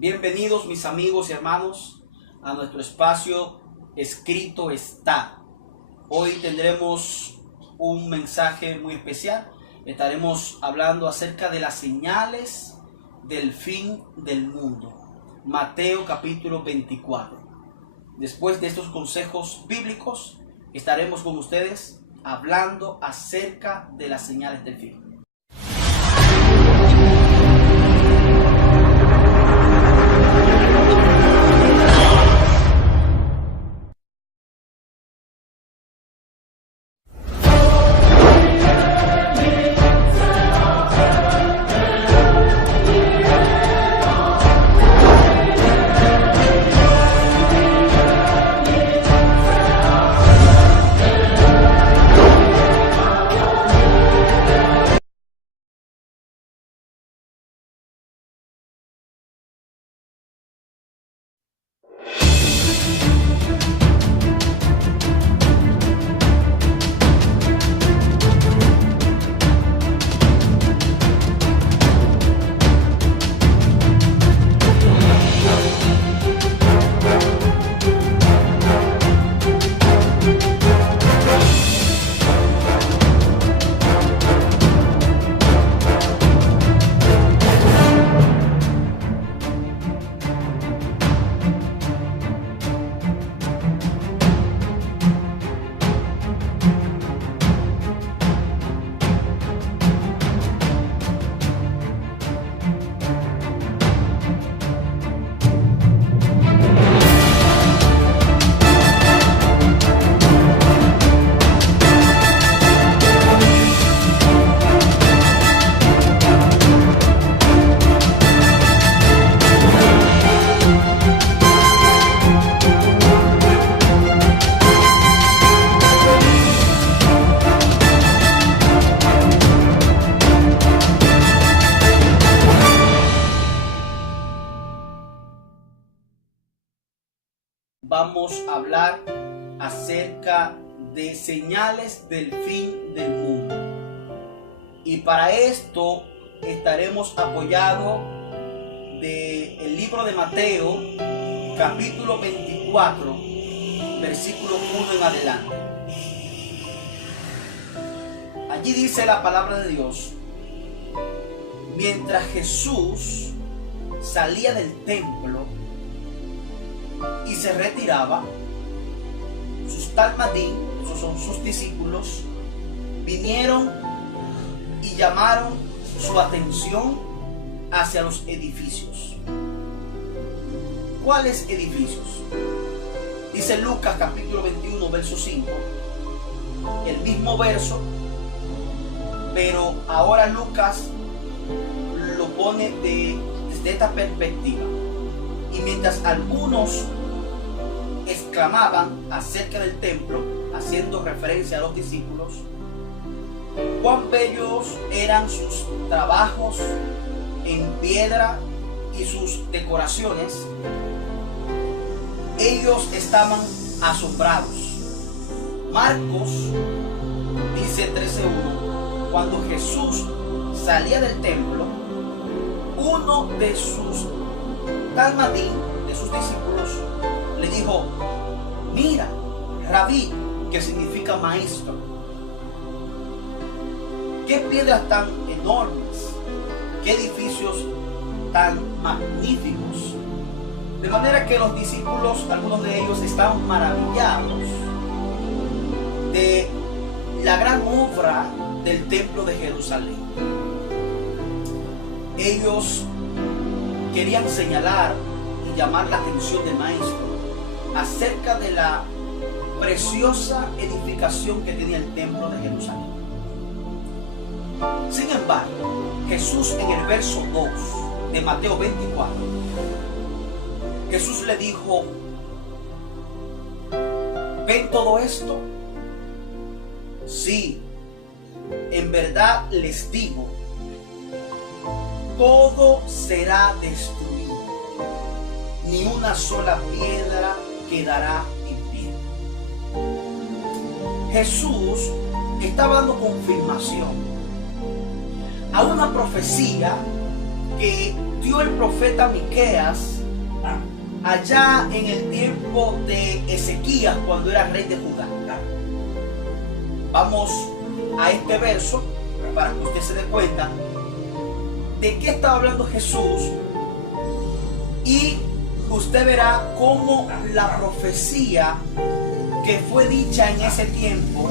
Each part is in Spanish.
Bienvenidos mis amigos y hermanos a nuestro espacio Escrito está. Hoy tendremos un mensaje muy especial. Estaremos hablando acerca de las señales del fin del mundo. Mateo capítulo 24. Después de estos consejos bíblicos estaremos con ustedes hablando acerca de las señales del fin. Vamos a hablar acerca de señales del fin del mundo. Y para esto estaremos apoyados del libro de Mateo, capítulo 24, versículo 1 en adelante. Allí dice la palabra de Dios: mientras Jesús salía del templo y se retiraba, sus talmadín, esos son sus discípulos, vinieron y llamaron su atención hacia los edificios. ¿Cuáles edificios? Dice Lucas capítulo 21 verso 5, el mismo verso, pero ahora Lucas lo pone desde esta perspectiva. Y mientras algunos exclamaban acerca del templo, haciendo referencia a los discípulos, cuán bellos eran sus trabajos en piedra y sus decoraciones, ellos estaban asombrados. Marcos dice 13:1, cuando Jesús salía del templo, uno de sus talmadín, de sus discípulos, le dijo: mira, Rabí, que significa maestro, qué piedras tan enormes, qué edificios tan magníficos. De manera que los discípulos, algunos de ellos, estaban maravillados de la gran obra del templo de Jerusalén. Ellos querían señalar y llamar la atención del maestro acerca de la preciosa edificación que tenía el templo de Jerusalén. Sin embargo, Jesús en el verso 2 de Mateo 24, Jesús le dijo: ¿ven todo esto? Sí, en verdad les digo, todo será destruido, ni una sola piedra quedará en pie. Jesús estaba dando confirmación a una profecía que dio el profeta Miqueas allá en el tiempo de Ezequías, cuando era rey de Judá. Vamos a este verso para que usted se dé cuenta de qué estaba hablando Jesús, y usted verá cómo la profecía que fue dicha en ese tiempo,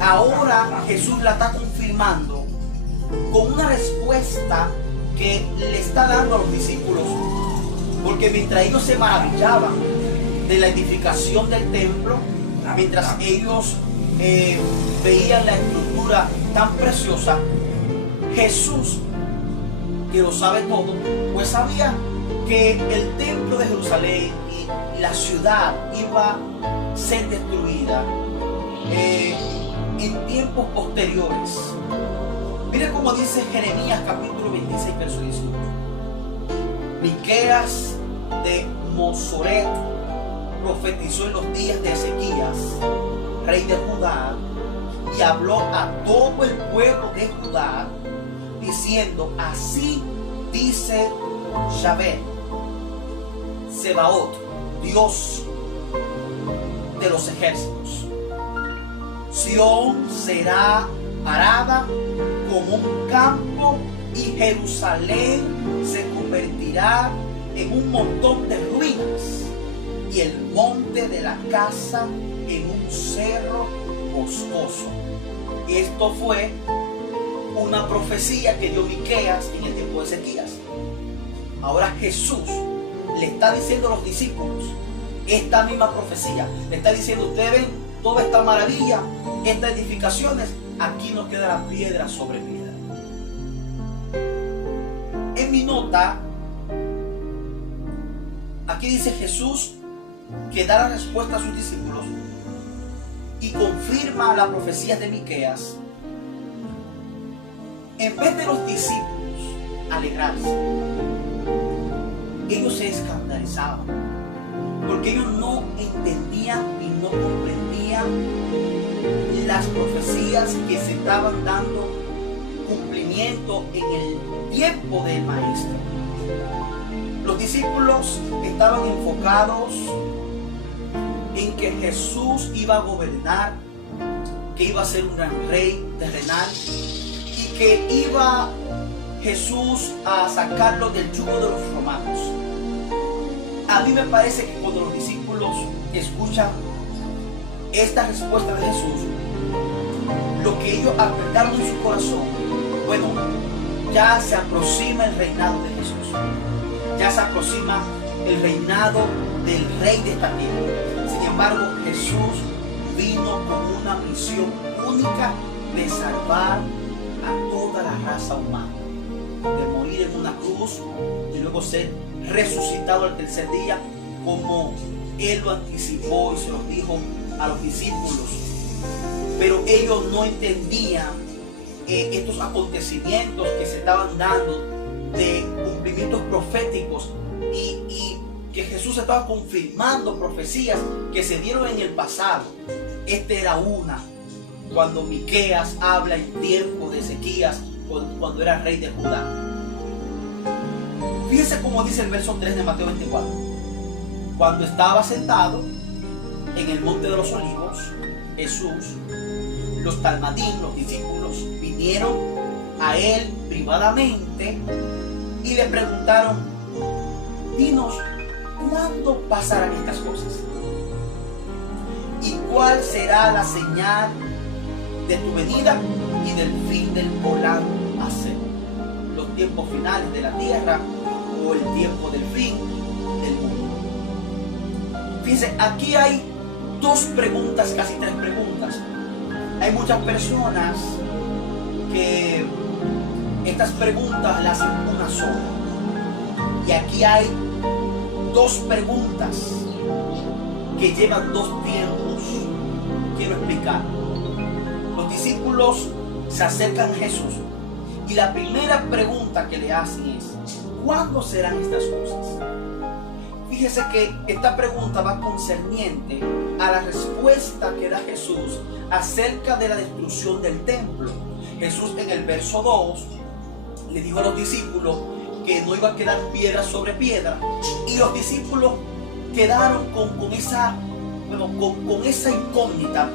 ahora Jesús la está confirmando con una respuesta que le está dando a los discípulos. Porque mientras ellos se maravillaban de la edificación del templo, mientras ellos veían la estructura tan preciosa, Jesús, que lo sabe todo, pues sabía que el templo de Jerusalén y la ciudad iba a ser destruida en tiempos posteriores. Mire cómo dice Jeremías capítulo 26, verso 19. Miqueas de Mosoret profetizó en los días de Ezequías, rey de Judá, y habló a todo el pueblo de Judá, diciendo: así dice Yahvé, Sebaot, Dios de los ejércitos: Sión será arada como un campo, y Jerusalén se convertirá en un montón de ruinas, y el monte de la casa en un cerro boscoso. Esto fue una profecía que dio Miqueas en el tiempo de Ezequías. Ahora Jesús le está diciendo a los discípulos esta misma profecía. Le está diciendo: ustedes ven toda esta maravilla, estas edificaciones, aquí nos queda la piedra sobre piedra. En mi nota, aquí dice Jesús que da la respuesta a sus discípulos y confirma la profecía de Miqueas. En vez de los discípulos alegrarse, ellos se escandalizaban, porque ellos no entendían y no comprendían las profecías que se estaban dando cumplimiento en el tiempo del Maestro. Los discípulos estaban enfocados en que Jesús iba a gobernar, que iba a ser un gran rey terrenal, y que iba Jesús a sacarlo del yugo de los romanos. A mí me parece que cuando los discípulos escuchan esta respuesta de Jesús, lo que ellos apretaron en su corazón, bueno, ya se aproxima el reinado de Jesús, ya se aproxima el reinado del rey de esta tierra. Sin embargo, Jesús vino con una misión única de salvar a toda la raza humana, de morir en una cruz y luego ser resucitado al tercer día, como Él lo anticipó y se lo dijo a los discípulos. Pero ellos no entendían estos acontecimientos que se estaban dando de cumplimientos proféticos, y que Jesús estaba confirmando profecías que se dieron en el pasado. Este era una, cuando Miqueas habla en tiempo de Ezequías, cuando era rey de Judá. Fíjense cómo dice el verso 3 de Mateo 24. Cuando estaba sentado en el monte de los olivos, Jesús, los talmadín, los discípulos, vinieron a él privadamente y le preguntaron: dinos, ¿cuándo pasarán estas cosas? ¿Y cuál será la señal de tu venida y del fin del volando acero? ¿Los tiempos finales de la tierra o el tiempo del fin del mundo? Fíjense, aquí hay dos preguntas, casi tres preguntas. Hay muchas personas que estas preguntas las hacen una sola. Y aquí hay dos preguntas que llevan dos tiempos. Quiero explicar. Los discípulos se acercan a Jesús y la primera pregunta que le hacen es: ¿cuándo serán estas cosas? Fíjese que esta pregunta va concerniente a la respuesta que da Jesús acerca de la destrucción del templo. Jesús en el verso 2 le dijo a los discípulos que no iba a quedar piedra sobre piedra. Y los discípulos quedaron con esa incógnita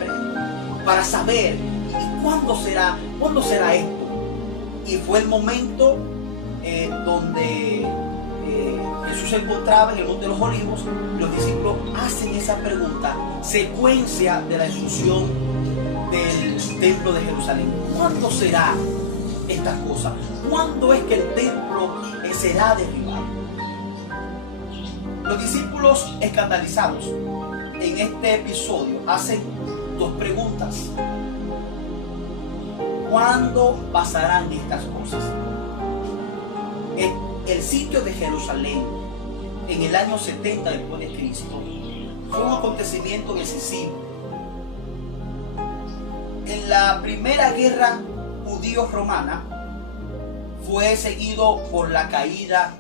para saber, ¿y cuándo será esto? Y fue el momento donde Jesús se encontraba en el Monte de los Olivos. Los discípulos hacen esa pregunta, secuencia de la destrucción del templo de Jerusalén. ¿Cuándo será esta cosa? ¿Cuándo es que el templo será derribado? Los discípulos, escandalizados en este episodio, hacen dos preguntas. ¿Cuándo pasarán estas cosas? El sitio de Jerusalén en el año 70 después de Cristo fue un acontecimiento decisivo. En la primera guerra judío-romana fue seguido por la caída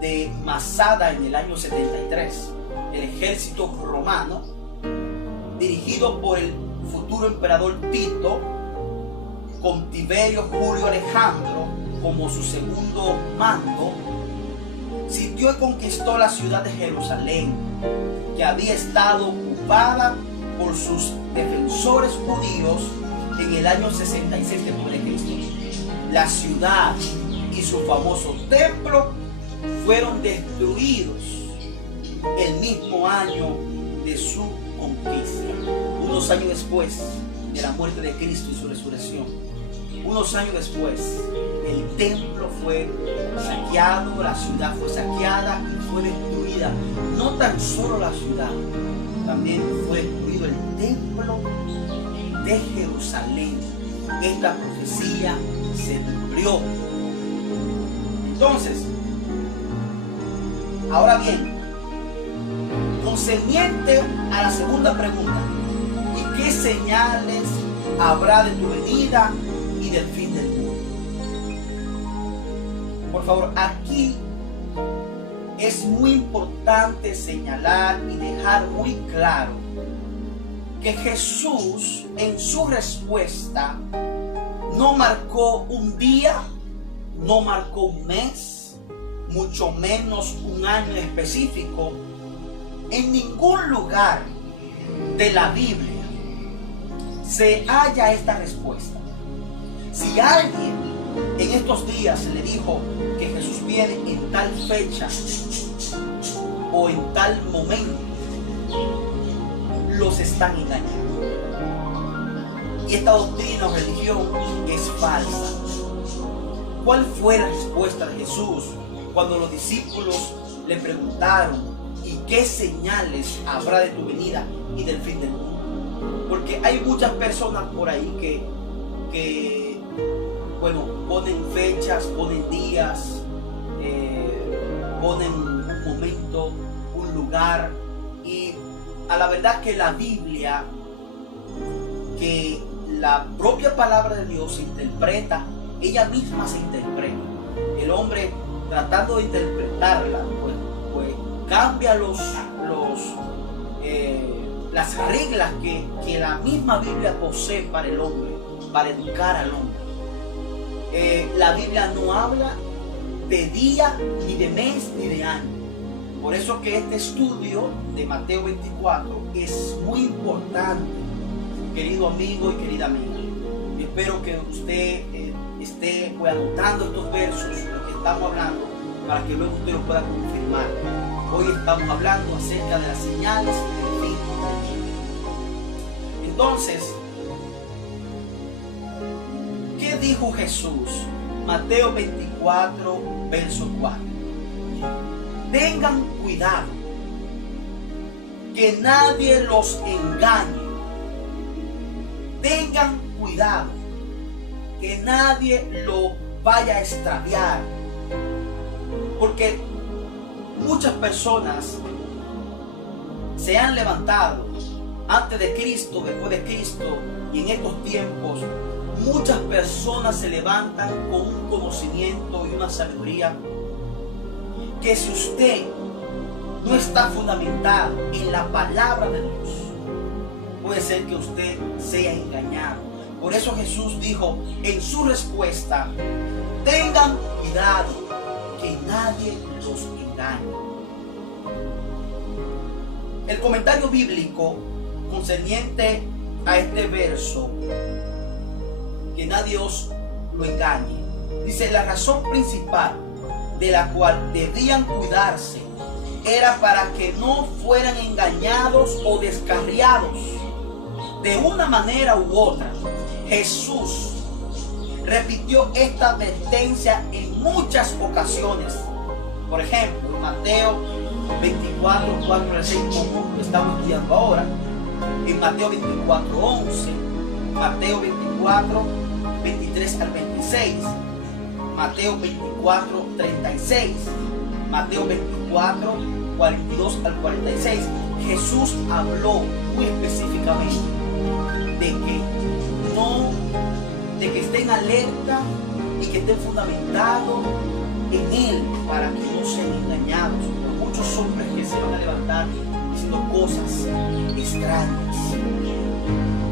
de Masada en el año 73. El ejército romano, dirigido por el futuro emperador Tito, con Tiberio Julio Alejandro como su segundo mando, sitió y conquistó la ciudad de Jerusalén, que había estado ocupada por sus defensores judíos en el año 66 después de Cristo. La ciudad y su famoso templo fueron destruidos el mismo año de su conquista. Unos años después de la muerte de Cristo y su resurrección, unos años después, el templo fue saqueado, la ciudad fue saqueada y fue destruida. No tan solo la ciudad, también fue destruido el templo de Jerusalén. Esta profecía se cumplió. Entonces, ahora bien, concerniente a la segunda pregunta, ¿y qué señales habrá de tu venida y del fin del mundo? Por favor, aquí es muy importante señalar y dejar muy claro que Jesús en su respuesta no marcó un día, no marcó un mes, mucho menos un año específico. En ningún lugar de la Biblia se halla esta respuesta. Si a alguien en estos días se le dijo que Jesús viene en tal fecha o en tal momento, los están engañando. Y esta doctrina o religión es falsa. ¿Cuál fue la respuesta de Jesús cuando los discípulos le preguntaron, ¿y qué señales habrá de tu venida y del fin del mundo? Porque hay muchas personas por ahí que ponen fechas, ponen días, ponen un momento, un lugar, y a la verdad que la Biblia, que la propia palabra de Dios se interpreta, ella misma se interpreta. El hombre, tratando de interpretarla, pues cambia las reglas que la misma Biblia posee para el hombre, para educar al hombre. La Biblia no habla de día, ni de mes, ni de año. Por eso que este estudio de Mateo 24 es muy importante, querido amigo y querida amiga. Yo espero que usted esté anotando estos versos, lo que estamos hablando, para que luego usted lo pueda confirmar. Hoy estamos hablando acerca de las señales y del fin. Entonces, ¿qué dijo Jesús? Mateo 24, verso 4. Tengan cuidado, que nadie los engañe. Tengan cuidado, que nadie lo vaya a extraviar. Porque muchas personas se han levantado antes de Cristo, después de Cristo, y en estos tiempos muchas personas se levantan con un conocimiento y una sabiduría que, si usted no está fundamentado en la palabra de Dios, puede ser que usted sea engañado. Por eso Jesús dijo en su respuesta: tengan cuidado, que nadie los engañe. El comentario bíblico concerniente a este verso, que nadie os lo engañe, dice: la razón principal de la cual debían cuidarse era para que no fueran engañados o descarriados de una manera u otra. Jesús repitió esta advertencia en muchas ocasiones. Por ejemplo, en Mateo 24, 4 al 6, como lo estamos estudiando ahora. En Mateo 24, 11. Mateo 24, 23 al 26. Mateo 24, 36. Mateo 24, 42 al 46. Jesús habló muy específicamente de que estén alerta y que estén fundamentados en Él para que no sean engañados por muchos hombres que se van a levantar diciendo cosas extrañas.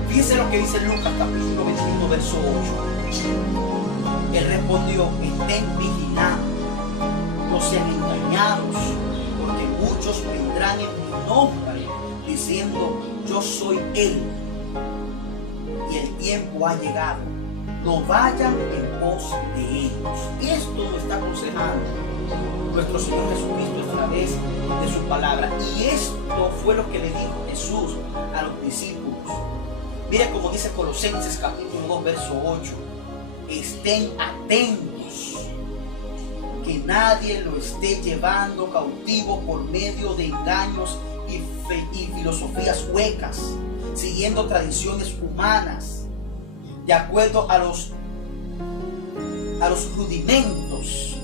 Fíjense lo que dice Lucas capítulo 21 verso 8. Él respondió: estén vigilando, no sean engañados, porque muchos vendrán en mi nombre diciendo: yo soy Él, y el tiempo ha llegado. No vayan en pos de ellos. Y esto nos está aconsejando nuestro Señor Jesucristo a través de su palabra. Y esto fue lo que le dijo Jesús a los discípulos. Mire como dice Colosenses capítulo 2 verso 8. Estén atentos, que nadie lo esté llevando cautivo por medio de engaños y filosofías huecas, siguiendo tradiciones humanas, de acuerdo a los rudimentos.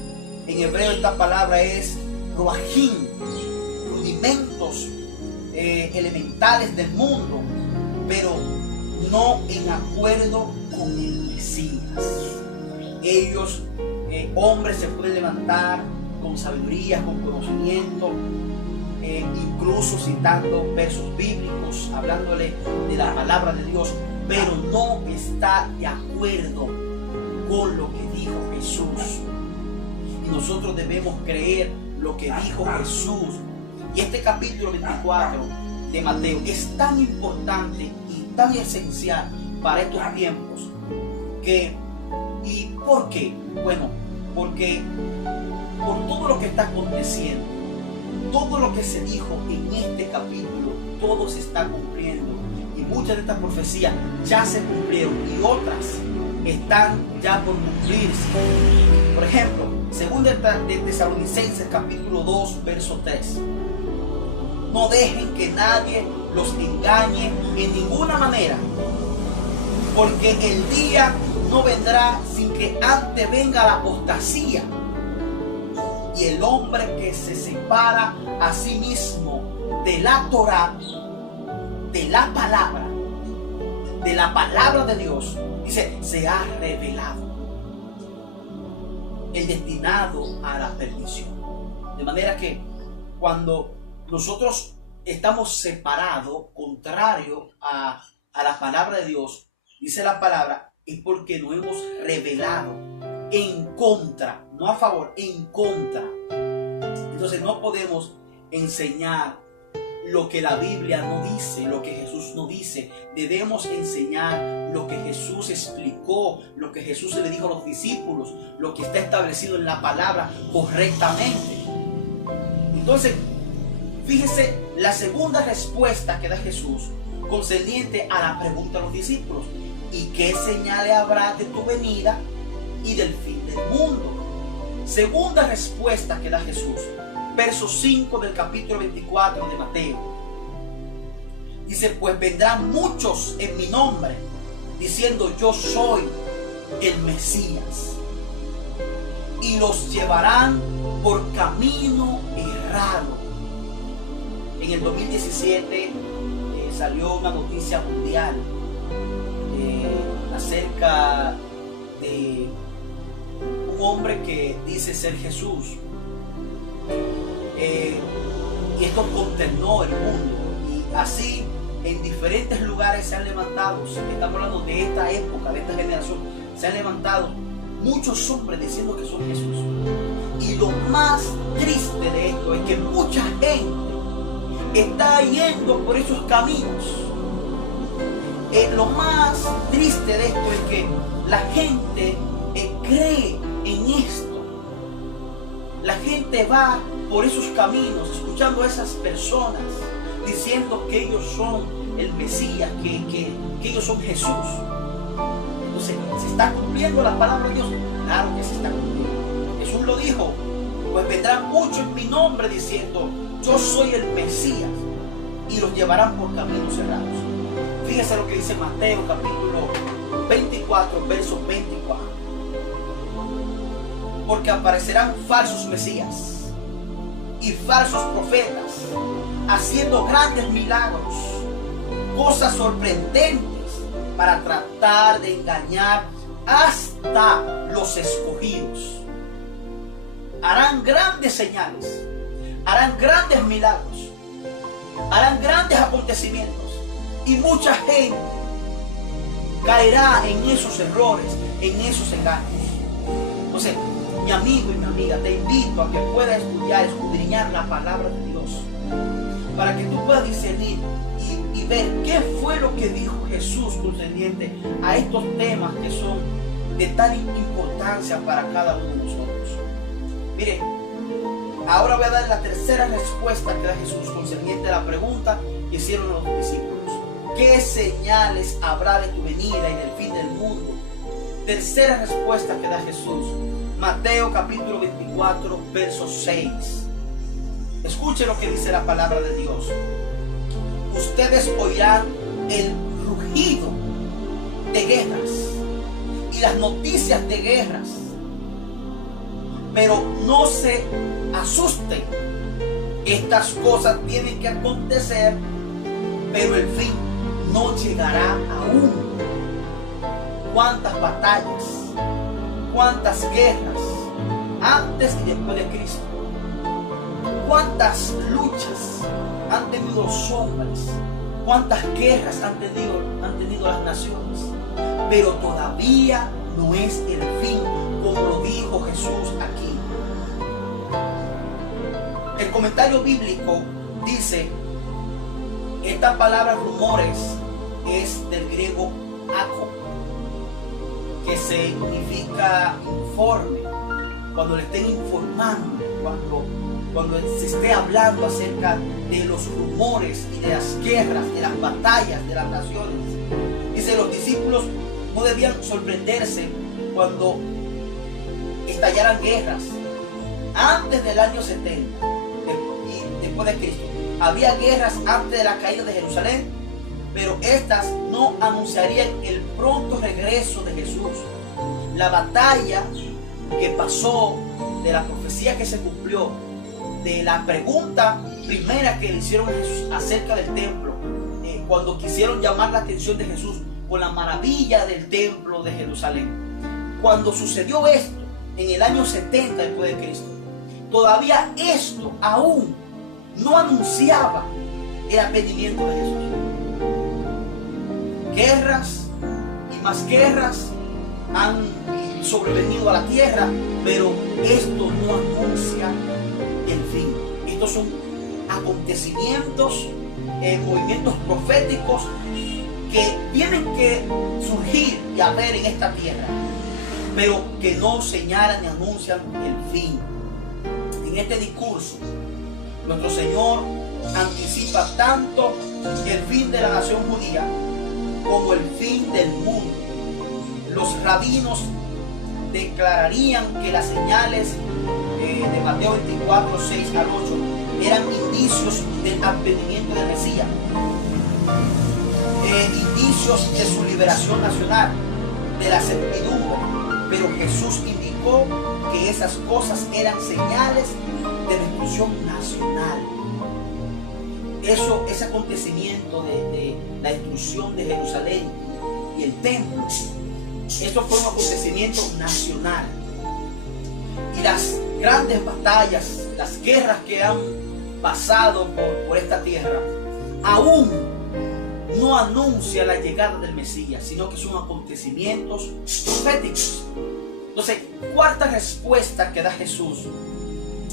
En hebreo esta palabra es roajim, rudimentos elementales del mundo, pero no en acuerdo con el Mesías. Ellos, hombres, se pueden levantar con sabiduría, con conocimiento, incluso citando versos bíblicos, hablándole de la palabra de Dios, pero no está de acuerdo con lo que dijo Jesús. Y nosotros debemos creer lo que dijo Jesús. Y este capítulo 24 de Mateo es tan importante y tan esencial para estos tiempos ¿y por qué? Bueno, porque por todo lo que está aconteciendo, todo lo que se dijo en este capítulo, todo se está cumpliendo. Y muchas de estas profecías ya se cumplieron y otras están ya por cumplirse. Por ejemplo, según de Tesalonicenses capítulo 2 verso 3. No dejen que nadie los engañe en ninguna manera, porque el día no vendrá sin que antes venga la apostasía y el hombre que se separa a sí mismo de la Torá, de la palabra de Dios, dice, se ha revelado, el destinado a la perdición. De manera que cuando nosotros estamos separados, contrario a la palabra de Dios, dice la palabra, es porque nos hemos revelado en contra, no a favor, en contra. Entonces no podemos enseñar lo que la Biblia no dice, lo que Jesús no dice. Debemos enseñar lo que Jesús explicó, lo que Jesús le dijo a los discípulos, lo que está establecido en la palabra correctamente. Entonces, fíjese la segunda respuesta que da Jesús concerniente a la pregunta de los discípulos: ¿y qué señales habrá de tu venida y del fin del mundo? Segunda respuesta que da Jesús, verso 5 del capítulo 24 de Mateo. Dice: pues vendrán muchos en mi nombre, diciendo yo soy el Mesías, y los llevarán por camino errado. En el 2017 salió una noticia mundial acerca de un hombre que dice ser Jesús. Y esto consternó el mundo. Y así en diferentes lugares se han levantado, estamos hablando de esta época, de esta generación, se han levantado muchos hombres diciendo que son Jesús. Y lo más triste de esto es que mucha gente está yendo por esos caminos. Lo más triste de esto es que la gente cree en esto. La gente va por esos caminos escuchando a esas personas diciendo que ellos son el Mesías, que ellos son Jesús. Entonces, ¿se está cumpliendo la palabra de Dios? Claro que se está cumpliendo. Jesús lo dijo: pues vendrán muchos en mi nombre diciendo yo soy el Mesías, y los llevarán por caminos cerrados. Fíjese lo que dice Mateo capítulo 24, verso 24. Porque aparecerán falsos mesías y falsos profetas, haciendo grandes milagros, cosas sorprendentes, para tratar de engañar hasta los escogidos. Harán grandes señales, harán grandes milagros, harán grandes acontecimientos, y mucha gente caerá en esos errores, en esos engaños. Entonces, mi amigo y mi amiga, te invito a que puedas estudiar, escudriñar la palabra de Dios, para que tú puedas discernir y ver qué fue lo que dijo Jesús concerniente a estos temas que son de tal importancia para cada uno de nosotros. Mire, ahora voy a dar la tercera respuesta que da Jesús concerniente a la pregunta que hicieron los discípulos: ¿qué señales habrá de tu venida y del fin del mundo? Tercera respuesta que da Jesús, Mateo capítulo 24, verso 6. Escuche lo que dice la palabra de Dios. Ustedes oirán el rugido de guerras y las noticias de guerras, pero no se asusten. Estas cosas tienen que acontecer, pero el fin no llegará aún. Cuántas batallas, cuántas guerras antes y después de Cristo. Cuántas luchas han tenido los hombres, cuántas guerras han tenido las naciones, pero todavía no es el fin, como lo dijo Jesús aquí. El comentario bíblico dice: esta palabra rumores es del griego ako, que significa informe. Cuando le estén informando, cuando se esté hablando acerca de los rumores y de las guerras, de las batallas de las naciones. Dice: los discípulos no debían sorprenderse cuando estallaran guerras antes del año 70 y después de Cristo. Había guerras antes de la caída de Jerusalén, pero estas no anunciarían el pronto regreso de Jesús. La batalla que pasó, de la profecía que se cumplió, de la pregunta primera que le hicieron a Jesús acerca del templo, cuando quisieron llamar la atención de Jesús con la maravilla del templo de Jerusalén. Cuando sucedió esto en el año 70 después de Cristo, todavía esto aún no anunciaba el advenimiento de Jesús. Guerras y más guerras han sobrevenido a la tierra, pero esto no anuncia el fin. Estos son acontecimientos, movimientos proféticos que tienen que surgir y haber en esta tierra, pero que no señalan ni anuncian el fin. En este discurso, nuestro Señor anticipa tanto el fin de la nación judía como el fin del mundo. Los rabinos declararían que las señales de Mateo 24, 6 al 8 eran indicios del advenimiento del Mesías, indicios de su liberación nacional, de la servidumbre. Pero Jesús indicó que esas cosas eran señales de destrucción nacional. Ese acontecimiento de la destrucción de Jerusalén y el templo, eso fue un acontecimiento nacional. Y las grandes batallas, las guerras que han pasado por esta tierra, aún no anuncia la llegada del Mesías, sino que son acontecimientos proféticos. Entonces, cuarta respuesta que da Jesús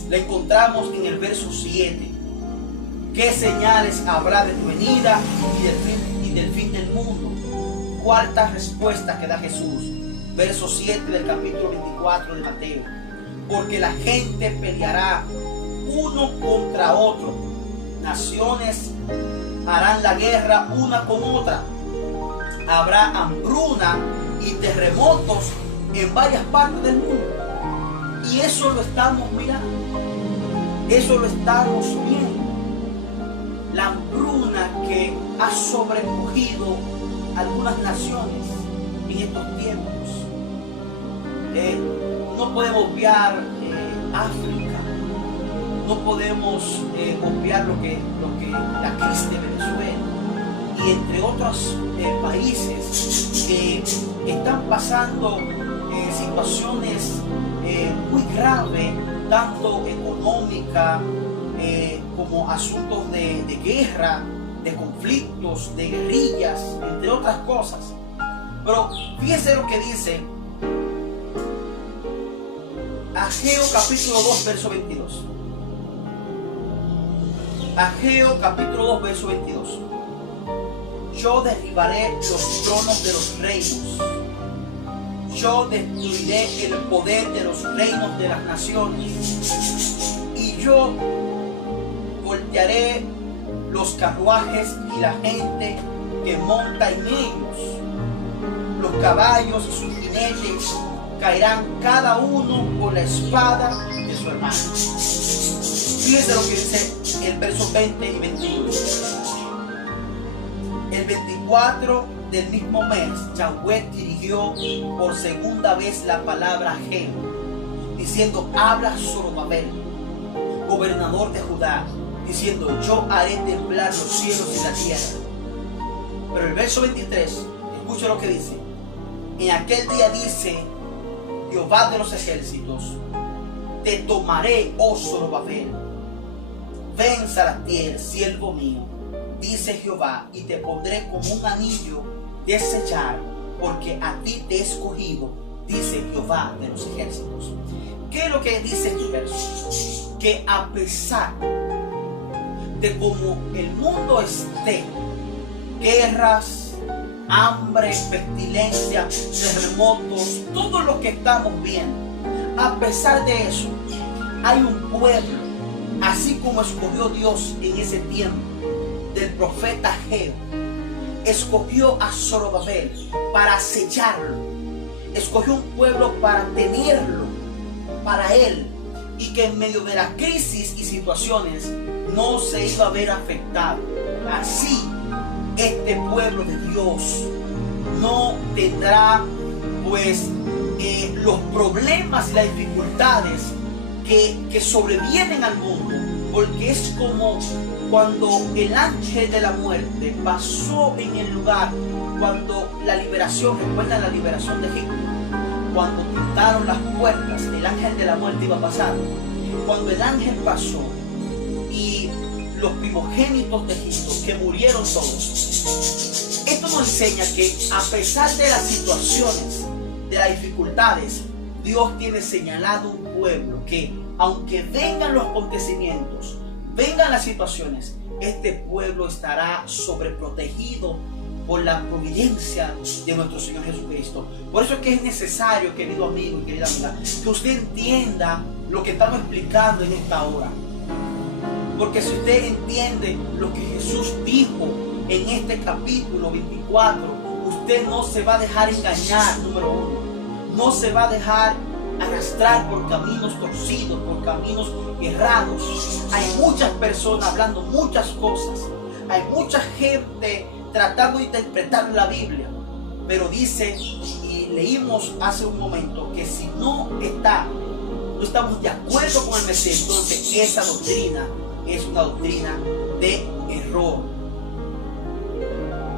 la encontramos en el verso 7. ¿Qué señales habrá de tu venida y del fin del mundo? Cuarta respuesta que da Jesús. Verso 7 del capítulo 24 de Mateo. Porque la gente peleará uno contra otro. Naciones harán la guerra una con otra. Habrá hambruna y terremotos en varias partes del mundo. Y eso lo estamos mirando. Eso lo estamos viendo. La hambruna que ha sobrecogido algunas naciones en estos tiempos. No podemos obviar África. No podemos obviar lo que la crisis de Venezuela. Y entre otros países que están pasando situaciones muy graves, tanto económica como asuntos de guerra, de conflictos, de guerrillas, entre otras cosas. Pero fíjense lo que dice Ageo capítulo 2 verso 22. Ageo capítulo 2 verso 22. Yo derribaré los tronos de los reinos. Yo destruiré el poder de los reinos de las naciones. Y yo voltearé los carruajes y la gente que monta en ellos. Los caballos y sus jinetes caerán cada uno por la espada de su hermano. Fíjense lo que dice el verso 20 y 21. El 24 del mismo mes, Yahweh dirigió por segunda vez la palabra a Ageo, diciendo: habla Zorobabel, gobernador de Judá, diciendo: yo haré temblar los cielos y la tierra. Pero el verso 23, escucha lo que dice: en aquel día dice Jehová de los ejércitos, te tomaré, oh Zorobabel, ven Salatiel, siervo mío, dice Jehová, y te pondré como un anillo de sellar, porque a ti te he escogido, dice Jehová de los ejércitos. ¿Qué es lo que dice este verso? Que a pesar de cómo el mundo esté, guerras, hambre, pestilencia, terremotos, todo lo que estamos viendo, a pesar de eso, hay un pueblo, así como escogió Dios en ese tiempo del profeta Ageo, escogió a Zorobabel para sellarlo, escogió un pueblo para tenerlo para él, y que en medio de la crisis y situaciones no se iba a ver afectado. Así este pueblo de Dios no tendrá los problemas y las dificultades que sobrevienen al mundo, porque es como cuando el ángel de la muerte pasó en el lugar, cuando la liberación, recuerdan la liberación de Egipto, cuando quitaron las puertas, el ángel de la muerte iba a pasar. Cuando el ángel pasó y los primogénitos de Egipto, que murieron todos, esto nos enseña que a pesar de las situaciones, de las dificultades, Dios tiene señalado un pueblo que, aunque vengan los acontecimientos, vengan las situaciones, este pueblo estará sobreprotegido por la providencia de nuestro Señor Jesucristo. Por eso es que es necesario, querido amigo y querida amiga, que usted entienda lo que estamos explicando en esta hora. Porque si usted entiende lo que Jesús dijo en este capítulo 24, usted no se va a dejar engañar, número uno. No se va a dejar arrastrar por caminos torcidos, por caminos errados. Hay muchas personas hablando muchas cosas. Hay mucha gente tratando de interpretar la Biblia. Pero dice, y leímos hace un momento, que si no estamos de acuerdo con el Mesías, entonces esa doctrina es una doctrina de error.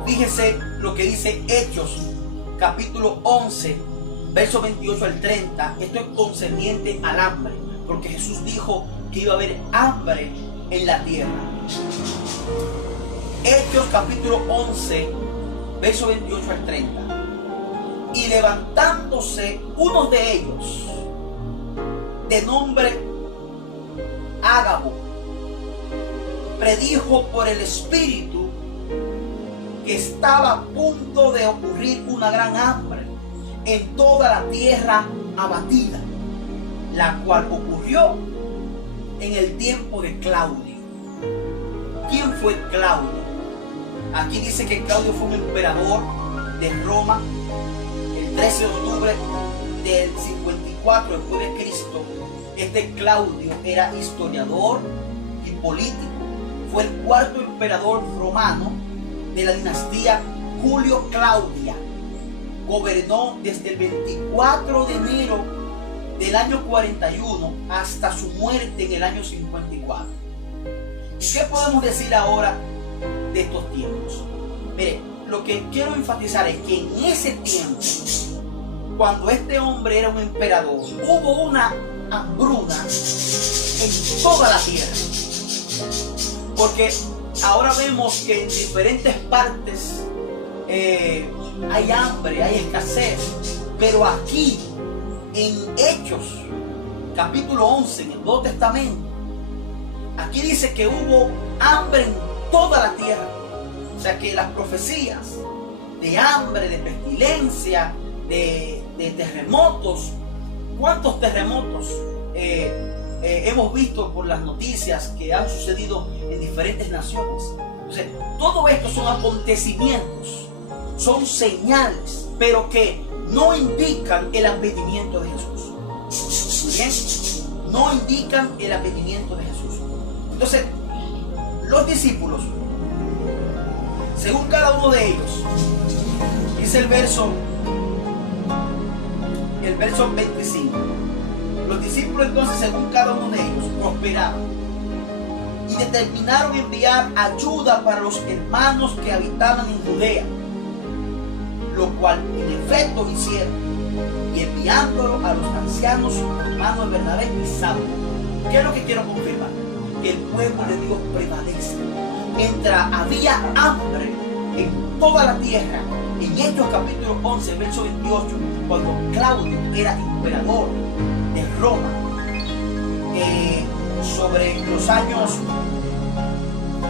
Fíjese lo que dice Hechos, capítulo 11, verso 28 al 30. Esto es concerniente al hambre, porque Jesús dijo que iba a haber hambre en la tierra. Hechos, capítulo 11, verso 28 al 30. Y levantándose uno de ellos, de nombre Ágabo, predijo por el Espíritu que estaba a punto de ocurrir una gran hambre en toda la tierra abatida, la cual ocurrió en el tiempo de Claudio. ¿Quién fue Claudio? Aquí dice que Claudio fue un emperador de Roma el 13 de octubre del 54 después de Cristo. Este Claudio era historiador y político. Fue el cuarto emperador romano de la dinastía Julio Claudia. Gobernó desde el 24 de enero del año 41 hasta su muerte en el año 54. ¿Y qué podemos decir ahora de estos tiempos? Mire, lo que quiero enfatizar es que en ese tiempo, cuando este hombre era un emperador, hubo una hambruna en toda la tierra. Porque ahora vemos que en diferentes partes hay hambre, hay escasez. Pero aquí, en Hechos, capítulo 11, en el Nuevo Testamento, aquí dice que hubo hambre en toda la tierra. O sea que las profecías de hambre, de pestilencia, de terremotos. ¿Cuántos terremotos hemos visto por las noticias que han sucedido en diferentes naciones? O sea, todo esto son acontecimientos, son señales, pero que no indican el advenimiento de Jesús. ¿Bien? No indican el advenimiento de Jesús. Entonces, los discípulos, según cada uno de ellos, dice el verso 25. Los discípulos entonces, según cada uno de ellos, prosperaban y determinaron enviar ayuda para los hermanos que habitaban en Judea, lo cual en efecto hicieron, y enviándolo a los ancianos hermanos de Bernabé y Saulo. ¿Qué es lo que quiero confirmar? Que el pueblo de Dios prevalece. Mientras había hambre en toda la tierra, en Hechos capítulo 11, verso 28, cuando Claudio era emperador de Roma, sobre los años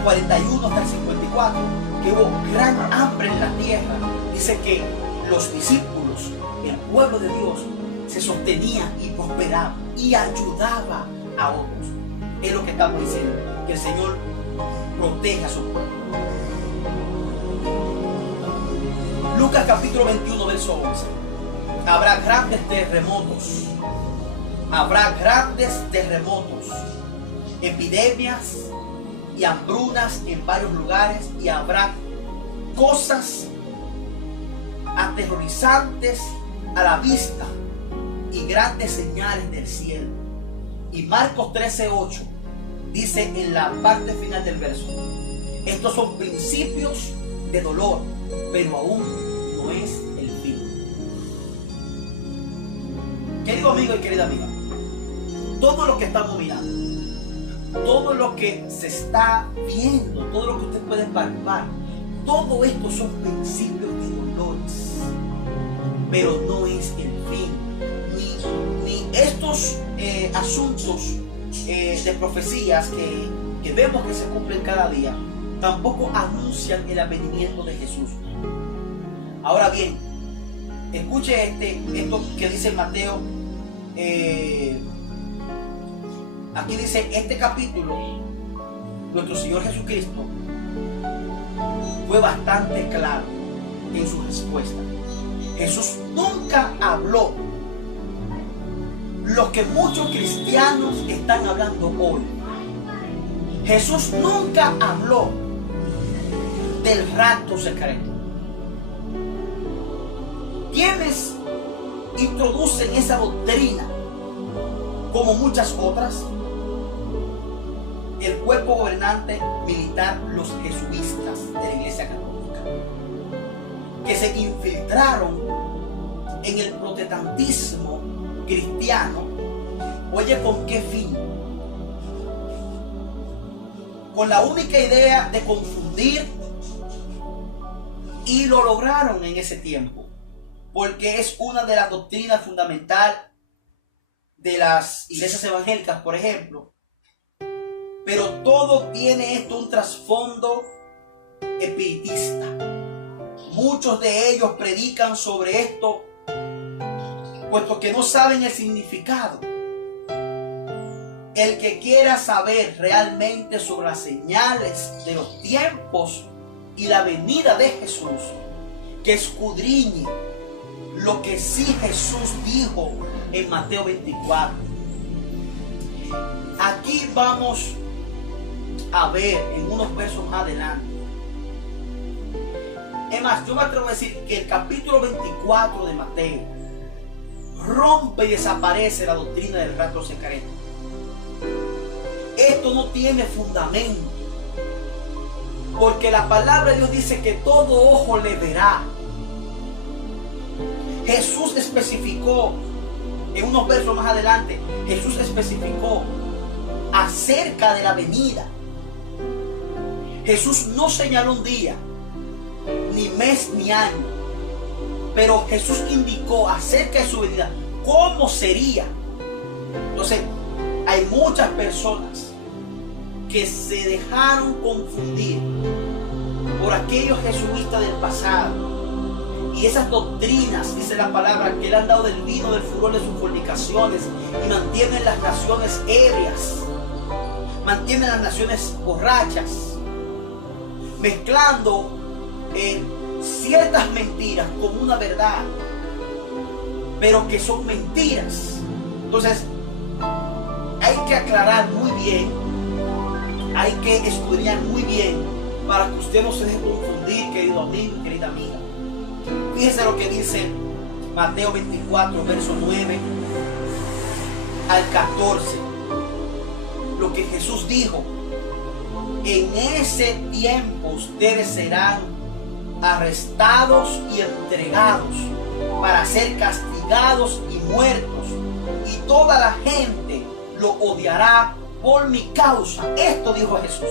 41 hasta el 54, que hubo gran hambre en la tierra, dice que los discípulos, el pueblo de Dios, se sostenía y prosperaba y ayudaba a otros. Es lo que estamos diciendo, que el Señor proteja a su pueblo. Lucas capítulo 21, verso 11. Habrá grandes terremotos. Habrá grandes terremotos, epidemias y hambrunas en varios lugares, y habrá cosas aterrorizantes a la vista y grandes señales del cielo. Y Marcos 13:8 dice en la parte final del verso: estos son principios de dolor, pero aún no es el fin. Querido amigo y querida amiga, todo lo que estamos mirando, todo lo que se está viendo, todo lo que usted puede palpar, todo esto son principios de dolores, pero no es el fin. Ni estos asuntos de profecías que vemos que se cumplen cada día, tampoco anuncian el advenimiento de Jesús. Ahora bien, escuche esto que dice Mateo. Aquí dice este capítulo, nuestro Señor Jesucristo fue bastante claro en su respuesta. Jesús nunca habló lo que muchos cristianos están hablando hoy. Jesús nunca habló del rapto secreto. ¿Quiénes introducen esa doctrina como muchas otras? El cuerpo gobernante militar, los jesuitas de la Iglesia Católica, que se infiltraron en el protestantismo cristiano. Oye, ¿con qué fin? Con la única idea de confundir, y lo lograron en ese tiempo. porque es una de las doctrinas fundamentales de las iglesias evangélicas, por ejemplo. Pero todo tiene esto un trasfondo espiritista. Muchos de ellos predican sobre esto, puesto que no saben el significado. El que quiera saber realmente sobre las señales de los tiempos y la venida de Jesús, que escudriñe lo que sí Jesús dijo en Mateo 24. Aquí vamos a ver en unos versos más adelante. Es más, yo me atrevo a decir que el capítulo 24 de Mateo rompe y desaparece la doctrina del rapto secreto. Esto no tiene fundamento, porque la palabra de Dios dice que todo ojo le verá. Jesús especificó en unos versos más adelante, Jesús especificó acerca de la venida. Jesús no señaló un día, ni mes, ni año, pero Jesús indicó acerca de su venida cómo sería. Entonces, hay muchas personas que se dejaron confundir por aquellos jesuitas del pasado. Y esas doctrinas, dice la palabra, que le han dado del vino del furor de sus fornicaciones y mantienen las naciones ebrias, mantienen las naciones borrachas, mezclando ciertas mentiras con una verdad, pero que son mentiras. Entonces, hay que aclarar muy bien, hay que escudriñar muy bien para que usted no se deje confundir, querido amigo y querida amiga. Fíjese lo que dice Mateo 24, verso 9 al 14. Lo que Jesús dijo: en ese tiempo ustedes serán arrestados y entregados para ser castigados y muertos, y toda la gente lo odiará por mi causa. Esto dijo Jesús.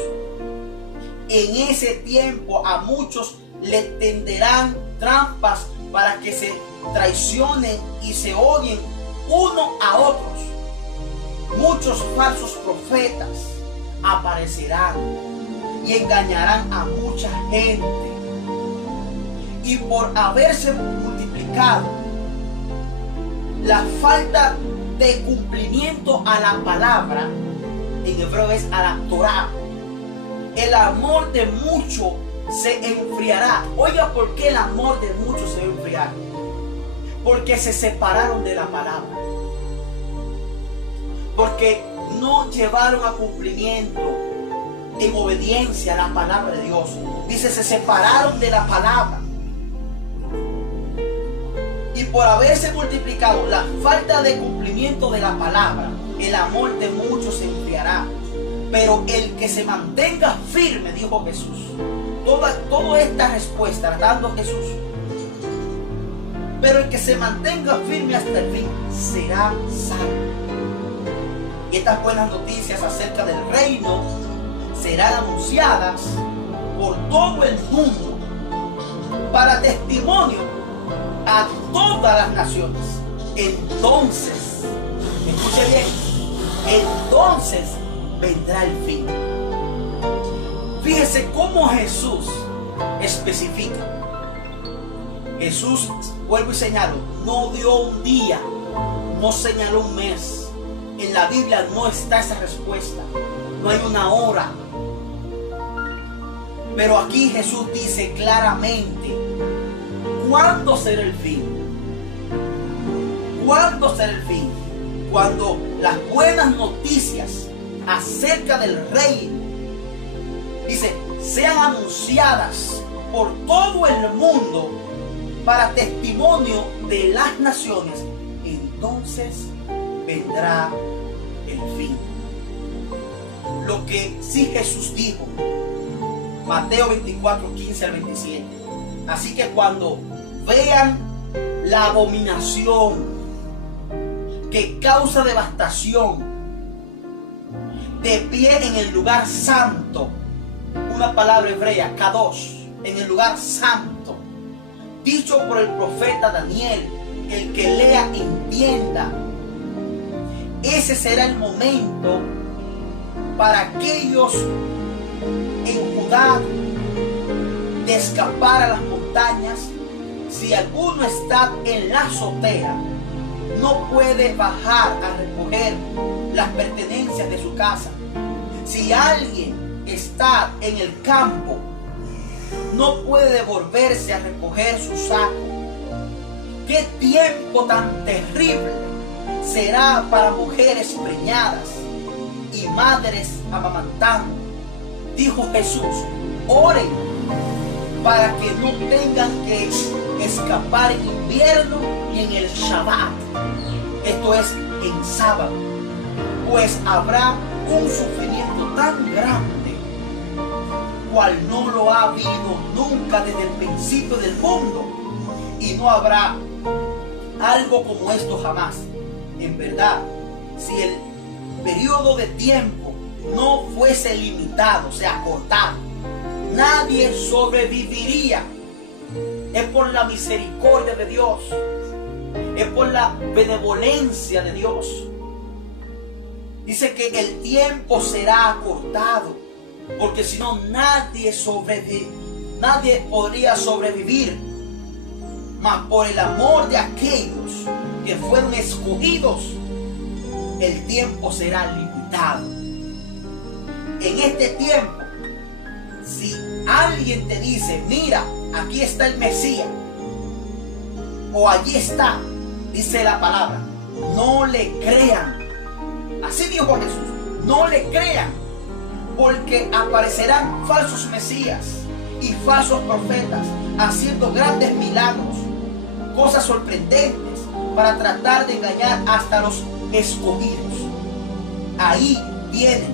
En ese tiempo a muchos le tenderán trampas para que se traicionen y se odien uno a otros. Muchos falsos profetas aparecerán y engañarán a mucha gente. Y por haberse multiplicado la falta de cumplimiento a la palabra, en hebreo es a la Torah, el amor de muchos se enfriará. Oiga, ¿por qué el amor de muchos se va a enfriar? Porque se separaron de la palabra, porque no llevaron a cumplimiento en obediencia a la palabra de Dios. Dice, se separaron de la palabra. Y por haberse multiplicado la falta de cumplimiento de la palabra, el amor de muchos se enfriará. Pero el que se mantenga firme, dijo Jesús. Toda esta respuesta la está dando Jesús. Pero el que se mantenga firme hasta el fin será salvo. Y estas buenas noticias acerca del reino serán anunciadas por todo el mundo para testimonio a todas las naciones. Entonces, escuche bien, entonces vendrá el fin. Fíjese cómo Jesús especifica. Jesús, vuelvo y señalo, no dio un día, no señaló un mes. En la Biblia no está esa respuesta, no hay una hora. Pero aquí Jesús dice claramente cuándo será el fin. ¿Cuándo será el fin? Cuando las buenas noticias acerca del reino, dice, sean anunciadas por todo el mundo para testimonio de las naciones, entonces vendrá el fin. Lo que sí Jesús dijo, Mateo 24, 15 al 27. Así que cuando vean la abominación que causa devastación de pie en el lugar santo, una palabra hebrea, kadosh, en el lugar santo, dicho por el profeta Daniel, el que lea entienda. Ese será el momento para aquellos en Judá de escapar a las montañas. Si alguno está en la azotea, no puede bajar a recoger las pertenencias de su casa. Si alguien está en el campo, no puede devolverse a recoger su saco. ¡Qué tiempo tan terrible será para mujeres preñadas y madres amamantando! Dijo Jesús: oren para que no tengan que escapar en invierno y en el Shabbat, esto es, en sábado, pues habrá un sufrimiento tan grande cual no lo ha habido nunca desde el principio del mundo, y no habrá algo como esto jamás. En verdad, si el periodo de tiempo no fuese limitado, o sea, cortado, nadie sobreviviría. Es por la misericordia de Dios, es por la benevolencia de Dios. Dice que el tiempo será acortado, porque si no nadie podría sobrevivir. Mas por el amor de aquellos que fueron escogidos, el tiempo será limitado. En este tiempo, si alguien te dice: mira, aquí está el Mesías, o allí está, dice la palabra, no le crean. Así dijo Jesús: no le crean, porque aparecerán falsos Mesías y falsos profetas haciendo grandes milagros, cosas sorprendentes, para tratar de engañar hasta los escogidos. Ahí vienen,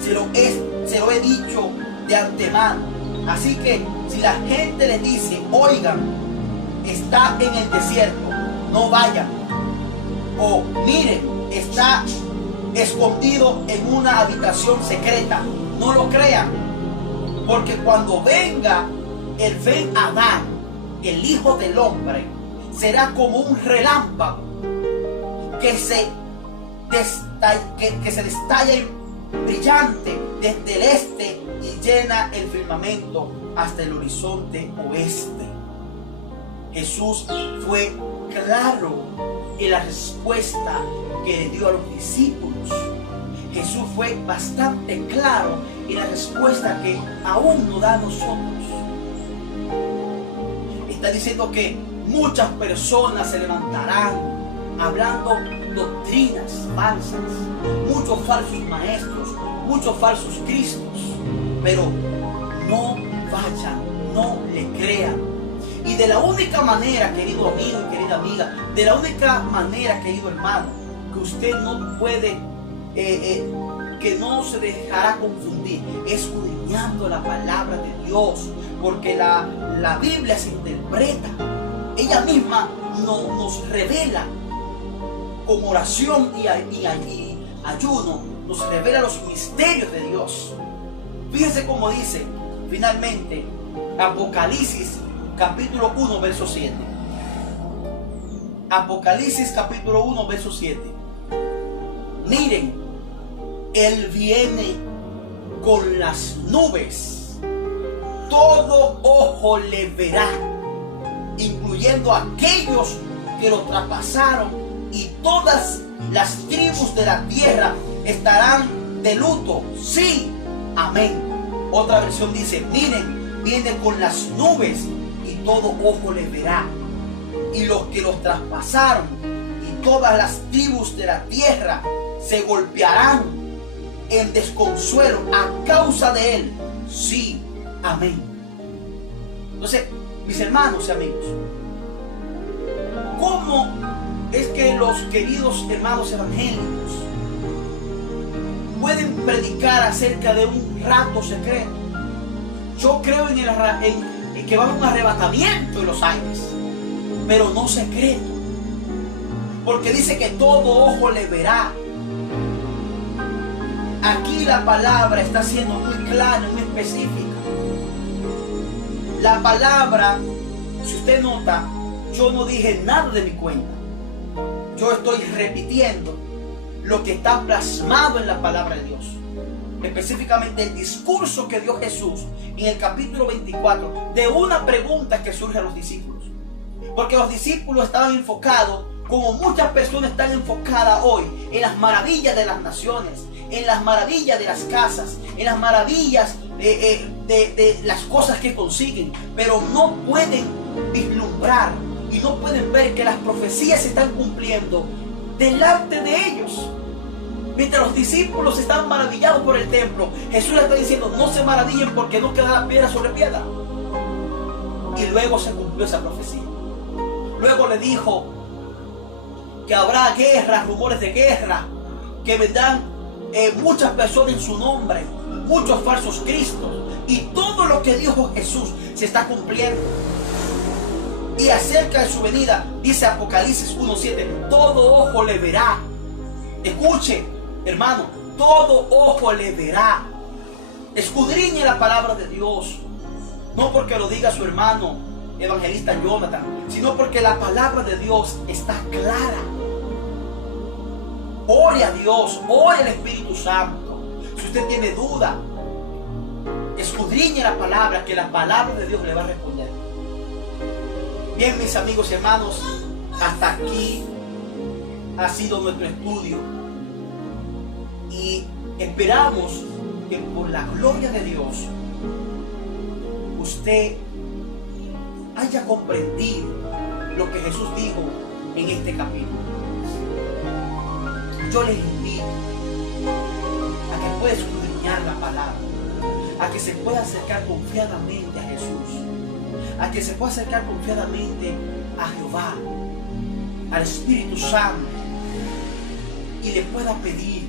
se lo he dicho de antemano. Así que si la gente les dice: oigan, está en el desierto, no vayan, o miren, está escondido en una habitación secreta, no lo crean, porque cuando venga el Ben Adán, el Hijo del Hombre, será como un relámpago que se destalla brillante desde el este y llena el firmamento hasta el horizonte oeste. Jesús fue claro en la respuesta que le dio a los discípulos. Jesús fue bastante claro en la respuesta que aún nos da a nosotros. Está diciendo que muchas personas se levantarán hablando doctrinas falsas, muchos falsos maestros, muchos falsos cristos, pero no vayan, no le crean. Y de la única manera, querido amigo y querida amiga, de la única manera, querido hermano, que usted no puede, que no se dejará confundir, es escudriñando la palabra de Dios, porque la Biblia se interpreta, ella misma nos revela con oración y ayuno, nos revela los misterios de Dios. Fíjense cómo dice finalmente Apocalipsis capítulo 1 verso 7. Apocalipsis capítulo 1 verso 7. Miren, Él viene con las nubes, todo ojo le verá, incluyendo a aquellos que lo traspasaron, y todas las tribus de la tierra estarán de luto. Sí, amén. Otra versión dice: miren, viene con las nubes y todo ojo le verá, y los que los traspasaron y todas las tribus de la tierra se golpearán en desconsuelo a causa de él. Sí, amén. Entonces, mis hermanos y amigos, ¿cómo es que los queridos hermanos evangélicos pueden predicar acerca de un rato secreto? Yo creo en que va a haber un arrebatamiento en los aires, pero no secreto, porque dice que todo ojo le verá. Aquí la palabra está siendo muy clara, muy específica. La palabra Si usted nota, yo no dije nada de mi cuenta. Yo estoy repitiendo lo que está plasmado en la palabra de Dios. Específicamente el discurso que dio Jesús en el capítulo 24 de una pregunta que surge a los discípulos. Porque los discípulos estaban enfocados, como muchas personas están enfocadas hoy, en las maravillas de las naciones, en las maravillas de las casas, en las maravillas de las cosas que consiguen, pero no pueden vislumbrar y no pueden ver que las profecías se están cumpliendo delante de ellos. Mientras los discípulos estaban maravillados por el templo, Jesús les está diciendo: no se maravillen porque no quedará piedra sobre piedra. Y luego se cumplió esa profecía. Luego le dijo que habrá guerra, rumores de guerra, que vendrán muchas personas en su nombre, muchos falsos cristos, y todo lo que dijo Jesús se está cumpliendo. Y acerca de su venida, dice Apocalipsis 1:7, todo ojo le verá. Escuche, hermano, todo ojo le verá. Escudriñe la palabra de Dios, no porque lo diga su hermano evangelista Jonathan, sino porque la palabra de Dios está clara. Ore a Dios, ore al Espíritu Santo. Si usted tiene duda, escudriñe la palabra, que la palabra de Dios le va a responder. Bien, mis amigos y hermanos, hasta aquí ha sido nuestro estudio. Y esperamos que por la gloria de Dios usted haya comprendido lo que Jesús dijo en este capítulo. Yo les invito a que pueda escudriñar la palabra, a que se pueda acercar confiadamente a Jesús, a que se pueda acercar confiadamente a Jehová, al Espíritu Santo, y le pueda pedir